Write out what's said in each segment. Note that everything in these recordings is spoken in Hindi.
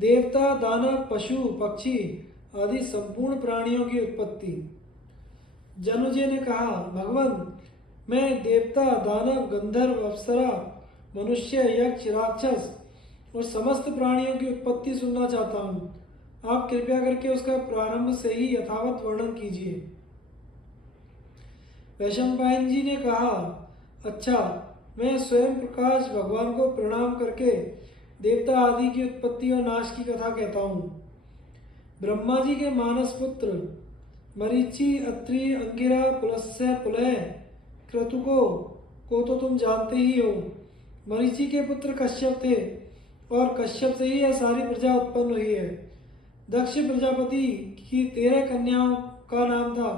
देवता, दानव, पशु, पक्षी आदि संपूर्ण प्राणियों की उत्पत्ति। जनुजे ने कहा, भगवान, मैं देवता, दानव, गंधर्व, अप्सरा, मनुष्य, यक्ष, राक्षस और समस्त प्राणियों की उत्पत्ति सुनना चाहता हूँ। आप कृपया करके उसका प्रारंभ से ही यथावत वर्णन कीजिए। वैशंपायन जी ने कहा, अच्छा, मैं स्वयं प्रकाश भगवान को प्रणाम करके देवता आदि की उत्पत्ति और नाश की कथा कहता हूँ। ब्रह्मा जी के मानस पुत्र मरीचि, अत्रि, अंगिरा, पुलस्त्य, पुलह, क्रतुको को तो तुम जानते ही हो। मरीचि के पुत्र कश्यप थे और कश्यप से ही यह सारी प्रजा उत्पन्न हुई है। दक्ष प्रजापति की 13 कन्याओं का नाम था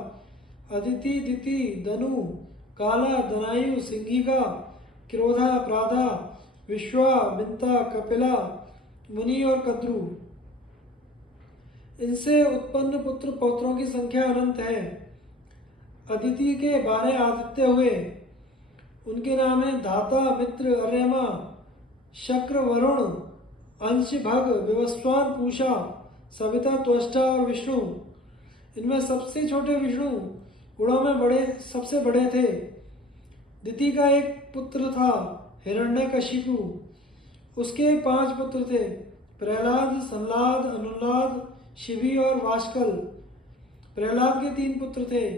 अदिति, दिति, दनु, काला, दनायु, सिंहिका, क्रोधा, प्राधा, विश्वा, बिंता, कपिला, मुनि और कद्रु। इनसे उत्पन्न पुत्र पौत्रों की संख्या अनंत है। अदिति के 12 आदित्य हुए। उनके नाम है धाता, मित्र, अर्यमा, शक्र, वरुण, अंश, भग, विवस्वान, पूषा, सविता, त्वष्टा और विष्णु। इनमें सबसे छोटे विष्णु गुणों में सबसे बड़े थे। दिति का एक पुत्र था हिरण्यकशिपु। उसके 5 पुत्र थे, प्रहलाद, संलाद, अनुलाद, शिवी और वाष्कल। प्रहलाद के 3 पुत्र थे,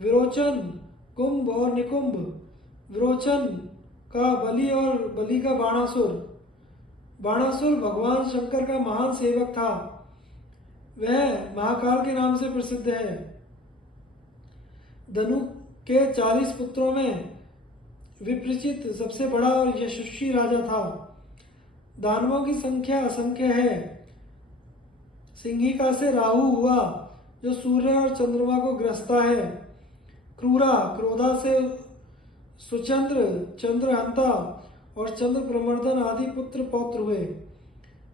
विरोचन, कुंभ और निकुंभ। विरोचन का बलि और बलि का बाणासुर। बाणासुर भगवान शंकर का महान सेवक था। वह महाकाल के नाम से प्रसिद्ध है। धनु के 40 पुत्रों में विप्रचित सबसे बड़ा और यशस्वी राजा था। दानवों की संख्या असंख्य है। सिंहिका से राहु हुआ, जो सूर्य और चंद्रमा को ग्रसता है। क्रूरा, क्रोधा से सुचंद्र, चंद्रहंता और चंद्र प्रमर्दन आदि पुत्र पौत्र हुए।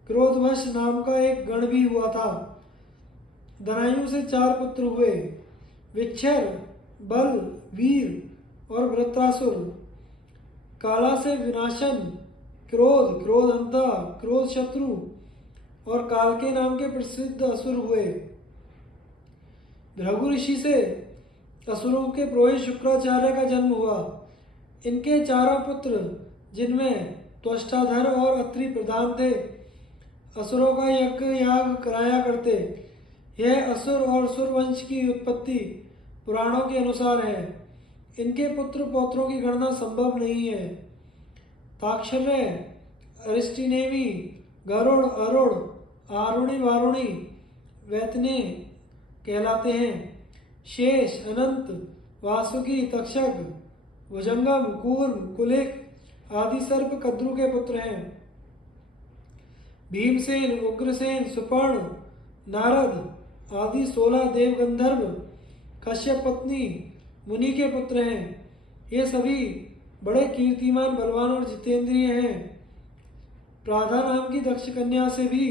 क्रोधवश नाम का एक गण भी हुआ था। दनायु से 4 पुत्र हुए, विच्छर, बल, वीर और वृत्रासुर। काला से विनाशन, क्रोध, क्रोधहंता, क्रोध शत्रु और काल के नाम के प्रसिद्ध असुर हुए। भृगु ऋषि से असुरों के पुरोहित शुक्राचार्य का जन्म हुआ। इनके 4 पुत्र, जिनमें त्वष्टाधर और अत्रि प्रधान थे, असुरों का यज्ञ याग कराया करते। यह असुर और सुरवंश की उत्पत्ति पुराणों के अनुसार है। इनके पुत्र पौत्रों की गणना संभव नहीं है। ताक्षर्य, अरिष्टिनेमि, गरुड़, अरुण, आरुणि, वारुणि, वैतने कहलाते हैं। शेष, अनंत, वासुकी, तक्षक, भुजंगम, कूर्म, कुलिक आदि सर्प कद्रु के पुत्र हैं। भीमसेन, उग्रसेन, सुपर्ण, नारद आदि 16 देव गंधर्व कश्यप पत्नी मुनि के पुत्र हैं। ये सभी बड़े कीर्तिमान, बलवान और जितेंद्रिय हैं। प्राधा नाम की दक्ष कन्या से भी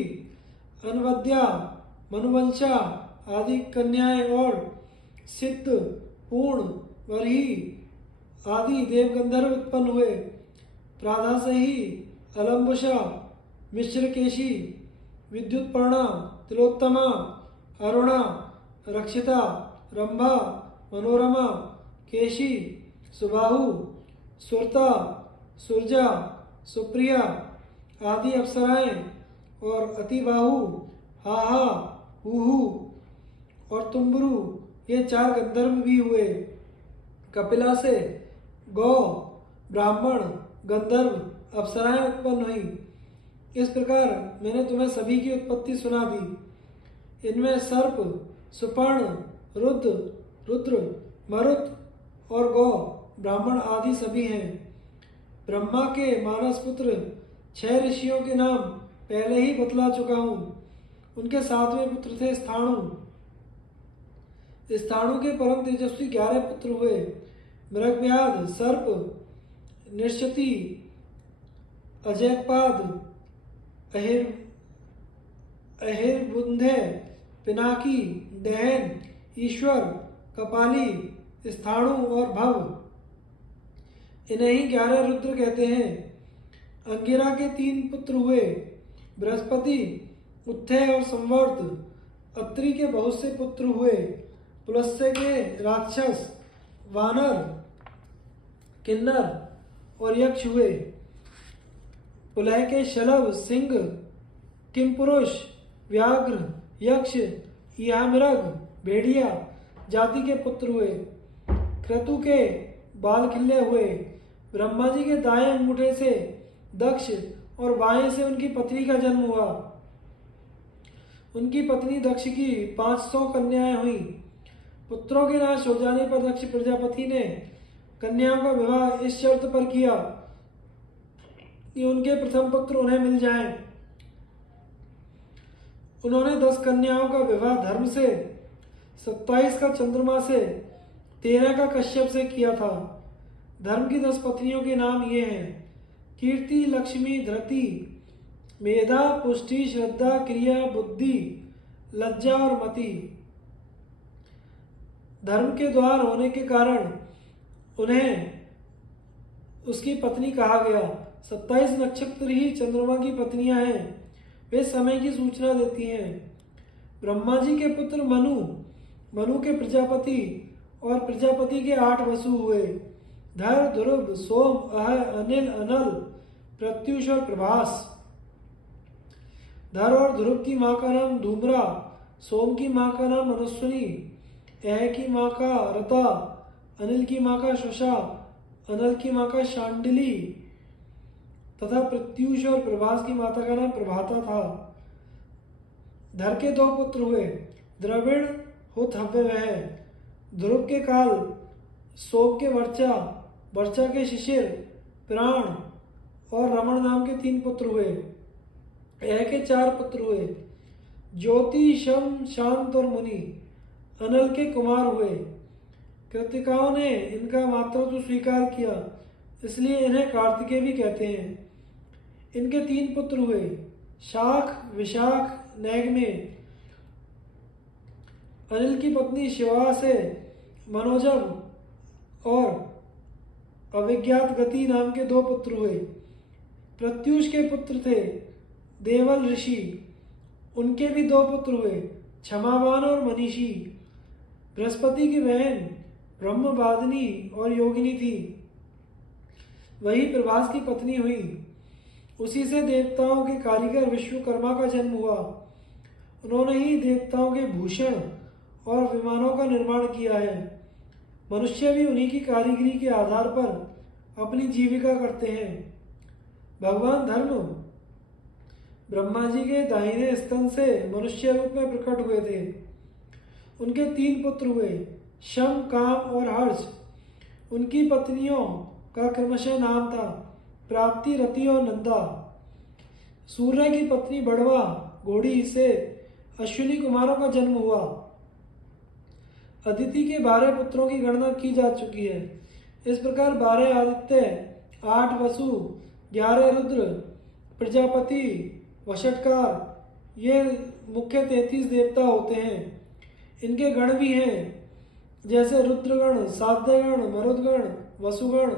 अनवद्या, मनुवंशा आदि कन्याएं और सिद्ध, पूर्ण, वरही आदि देवगंधर्व उत्पन्न हुए। प्राधा से ही अलम्बुषा, मिश्रकेशी, विद्युतपर्णा, तिलोत्तमा, अरुणा, रक्षिता, रंभा, मनोरमा, केशी, सुबाहु, सुरता, सुरजा, सुप्रिया आदि अप्सराएं और अतिबाहु, हाहा, हुहु और तुम्बरु ये 4 गंधर्व भी हुए। कपिला से गौ, ब्राह्मण, गंधर्व, अप्सराएं उत्पन्न हुई। इस प्रकार मैंने तुम्हें सभी की उत्पत्ति सुना दी। इनमें सर्प, सुपर्ण, रुद्र, रुद्र, मरुत और गौ, ब्राह्मण आदि सभी हैं। ब्रह्मा के मानस पुत्र 6 ऋषियों के नाम पहले ही बतला चुका हूँ। उनके 7वें पुत्र थे स्थाणु। स्थाणु के परम तेजस्वी 11 पुत्र हुए, मृगव्याध, सर्प, निश्चति, अजयपाद, अहिर्बुंधे, पिनाकी, दहन, ईश्वर, कपाली, स्थाणु और भव। इन्हें ही 11 रुद्र कहते हैं। अंगिरा के 3 पुत्र हुए, बृहस्पति, उत्थय और संवर्त अत्रि के बहुत से पुत्र हुए। पुलस्त्य के राक्षस, वानर, किन्नर और यक्ष हुए। पुलह के शलभ, सिंह, किमपुरुष, व्याघ्र, यक्ष, यामृग, भेड़िया जाति के पुत्र हुए। क्रतु के बाल खिल्ले हुए। ब्रह्मा जी के दाएं अंगूठे से दक्ष और बाएं से उनकी पत्नी का जन्म हुआ। उनकी पत्नी दक्ष की 500 कन्याएं हुई। पुत्रों के नाश हो जाने पर दक्ष प्रजापति ने कन्याओं का विवाह इस शर्त पर किया कि उनके प्रथम पुत्र उन्हें मिल जाएं। उन्होंने 10 कन्याओं का विवाह धर्म से, 27 का चंद्रमा से, 13 का कश्यप से किया था। धर्म की 10 पत्नियों के नाम ये हैं: कीर्ति, लक्ष्मी, धृति, मेधा, पुष्टि, श्रद्धा, क्रिया, बुद्धि, लज्जा और मति। धर्म के द्वार होने के कारण उन्हें उसकी पत्नी कहा गया। 27 नक्षत्र ही चंद्रमा की पत्नियां हैं। वे समय की सूचना देती हैं। ब्रह्मा जी के पुत्र मनु, मनु के प्रजापति और प्रजापति के 8 वसु हुए: धर, ध्रुव, सोम, अह, अनिल, अनल, प्रत्युष और प्रभास। धर और ध्रुव की मां का नाम धूम्रा, सोम की मां का नाम मनस्विनी, अह की मां का रता, अनिल की मां का शशा, अनल की मां का शांडिली तथा प्रत्युष और प्रभास की माता का नाम प्रभाता था। धर के 2 पुत्र हुए: द्रविड़, हुत, हव्यवह। ध्रुव के काल, सोम के वर्चा, वर्चा के शिशिर, प्राण और रमण नाम के 3 पुत्र हुए। अह के 4 पुत्र हुए: ज्योति, शम, शांत और मुनि। अनल के कुमार हुए। कृतिकाओं ने इनका मातृत्व स्वीकार किया, इसलिए इन्हें कार्तिकेय भी कहते हैं। इनके 3 पुत्र हुए: शाख, विशाख, नैगमे। अनिल की पत्नी शिवा से मनोजव और अविज्ञात गति नाम के 2 पुत्र हुए। प्रत्युष के पुत्र थे देवल ऋषि, उनके भी 2 पुत्र हुए: क्षमावान और मनीषी। बृहस्पति की बहन ब्रह्मवादिनी और योगिनी थी, वही प्रभास की पत्नी हुई। उसी से देवताओं के कारीगर विश्वकर्मा का जन्म हुआ। उन्होंने ही देवताओं के भूषण और विमानों का निर्माण किया है। मनुष्य भी उन्हीं की कारीगरी के आधार पर अपनी जीविका करते हैं। भगवान धर्म ब्रह्मा जी के दाहिने स्तन से मनुष्य रूप में प्रकट हुए थे। उनके 3 पुत्र हुए: शम, काम और हर्ष। उनकी पत्नियों का क्रमशः नाम था प्राप्ति, रति और नंदा। सूर्य की पत्नी बड़वा घोड़ी से अश्विनी कुमारों का जन्म हुआ। अदिति के 12 पुत्रों की गणना की जा चुकी है। इस प्रकार 12 आदित्य, 8 वसु, 11 रुद्र, प्रजापति, वषटकार, ये मुख्य 33 देवता होते हैं। इनके गण भी हैं, जैसे रुद्रगण, साध्यगण, मरुदगण, वसुगण,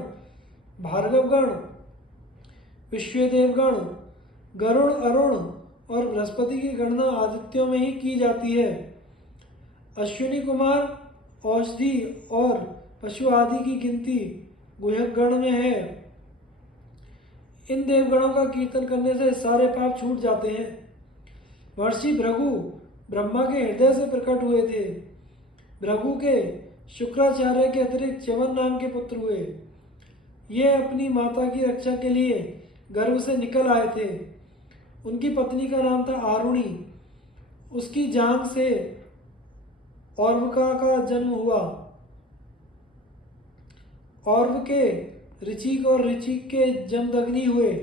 भार्गवगण, विश्वदेवगण, गरुड़, अरुण और बृहस्पति की गणना आदित्यों में ही की जाती है। अश्विनी कुमार, औषधि और पशु आदि की गिनती गुह्यक गण में है। इन देवगणों का कीर्तन करने से सारे पाप छूट जाते हैं। महर्षि भृगु ब्रह्मा के हृदय से प्रकट हुए थे। भृगु के शुक्राचार्य के अतिरिक्त च्यवन नाम के पुत्र हुए। ये अपनी माता की रक्षा के लिए गर्भ से निकल आए थे। उनकी पत्नी का नाम था आरुणी। उसकी जांघ से और्वका का जन्म हुआ। और्व के ऋचिक और ऋचिक के जमदग्नि हुए।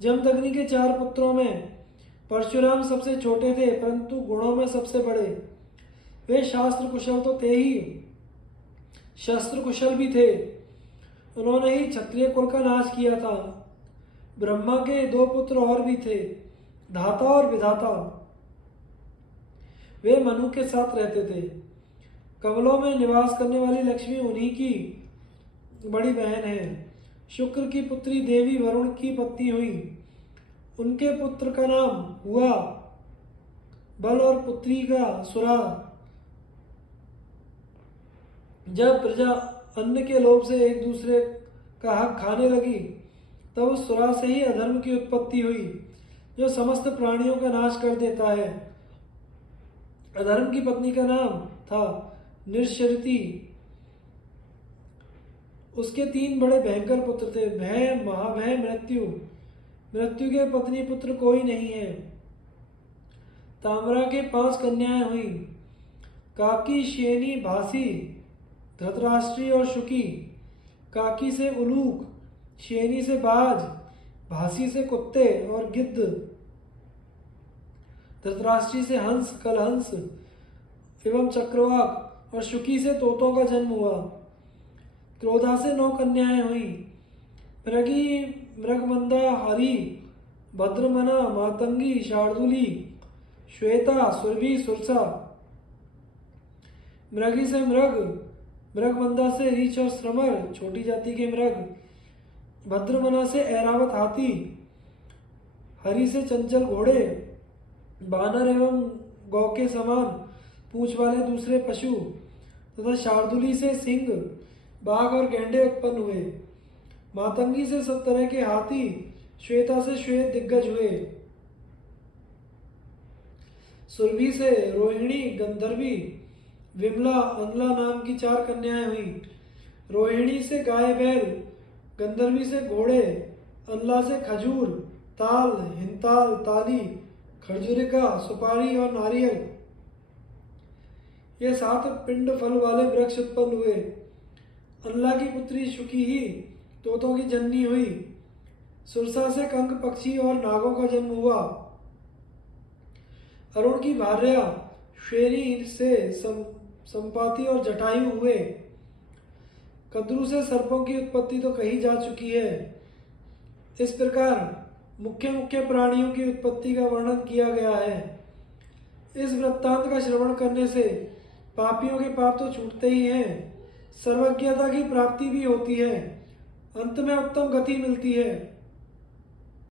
जमदग्नि के 4 पुत्रों में परशुराम सबसे छोटे थे, परंतु गुणों में सबसे बड़े। वे शास्त्र कुशल तो थे ही, शस्त्र कुशल भी थे। उन्होंने ही क्षत्रिय कुल का नाश किया था। ब्रह्मा के 2 पुत्र और भी थे, धाता और विधाता। वे मनु के साथ रहते थे। कमलों में निवास करने वाली लक्ष्मी उन्हीं की बड़ी बहन है। शुक्र की पुत्री देवी वरुण की पत्नी हुई। उनके पुत्र का नाम हुआ बल और पुत्री का सुरा। जब प्रजा अन्न के लोभ से एक दूसरे का हक खाने लगी, तब उस सुरा से ही अधर्म की उत्पत्ति हुई, जो समस्त प्राणियों का नाश कर देता है। अधर्म की पत्नी का नाम था निरशरिति। उसके 3 बड़े भयंकर पुत्र थे, भय, महाभय, मृत्यु। मृत्यु के पत्नी पुत्र कोई नहीं है। ताम्रा के 5 कन्याएं हुई, काकी, शेनी, भासी, धृतराष्ट्री और शुकी। काकी से उलूक, शेनी से बाज, भासी से कुत्ते और गिद्ध, धृतराष्ट्री से हंस, कलहंस एवं चक्रवाक और शुकी से तोतों का जन्म हुआ। क्रोधा से 9 कन्याएं हुई, मृगी, मृगमंदा, हरि, भद्रमना, मातंगी, शार्दुली, श्वेता, सुरभि, सुरसा। मृगी से मृग, मृगमंदा से रीछ और श्रमर, छोटी जाति के मृग, भद्रमना से ऐरावत हाथी, हरि से चंचल घोड़े, बानर एवं गौ के समान पूंछ वाले दूसरे पशु, तथा शार्दुली से सिंह, बाघ और गैंडे उत्पन्न हुए। मातंगी से सब तरह के हाथी, श्वेता से श्वेत दिग्गज हुए। सुरभि से रोहिणी, गंधर्वी, विमला, अंगला नाम की 4 कन्याएं हुई। रोहिणी से गाय बैल, गंधर्वी से घोड़े, अनला से खजूर, ताल, हिंताल, ताली, खरजुरिका, सुपारी और नारियल, ये 7 पिंड फल वाले वृक्ष उत्पन्न हुए। अनला की पुत्री शुकी ही तोतों की जननी हुई। सुरसा से कंक पक्षी और नागों का जन्म हुआ। अरुण की भार्या श्वेरी से संपाति और जटायु हुए। कद्रु से सर्पों की उत्पत्ति तो कही जा चुकी है। इस प्रकार मुख्य मुख्य प्राणियों की उत्पत्ति का वर्णन किया गया है। इस वृत्तांत का श्रवण करने से पापियों के पाप तो छूटते ही हैं, सर्वज्ञता की प्राप्ति भी होती है, अंत में उत्तम गति मिलती है।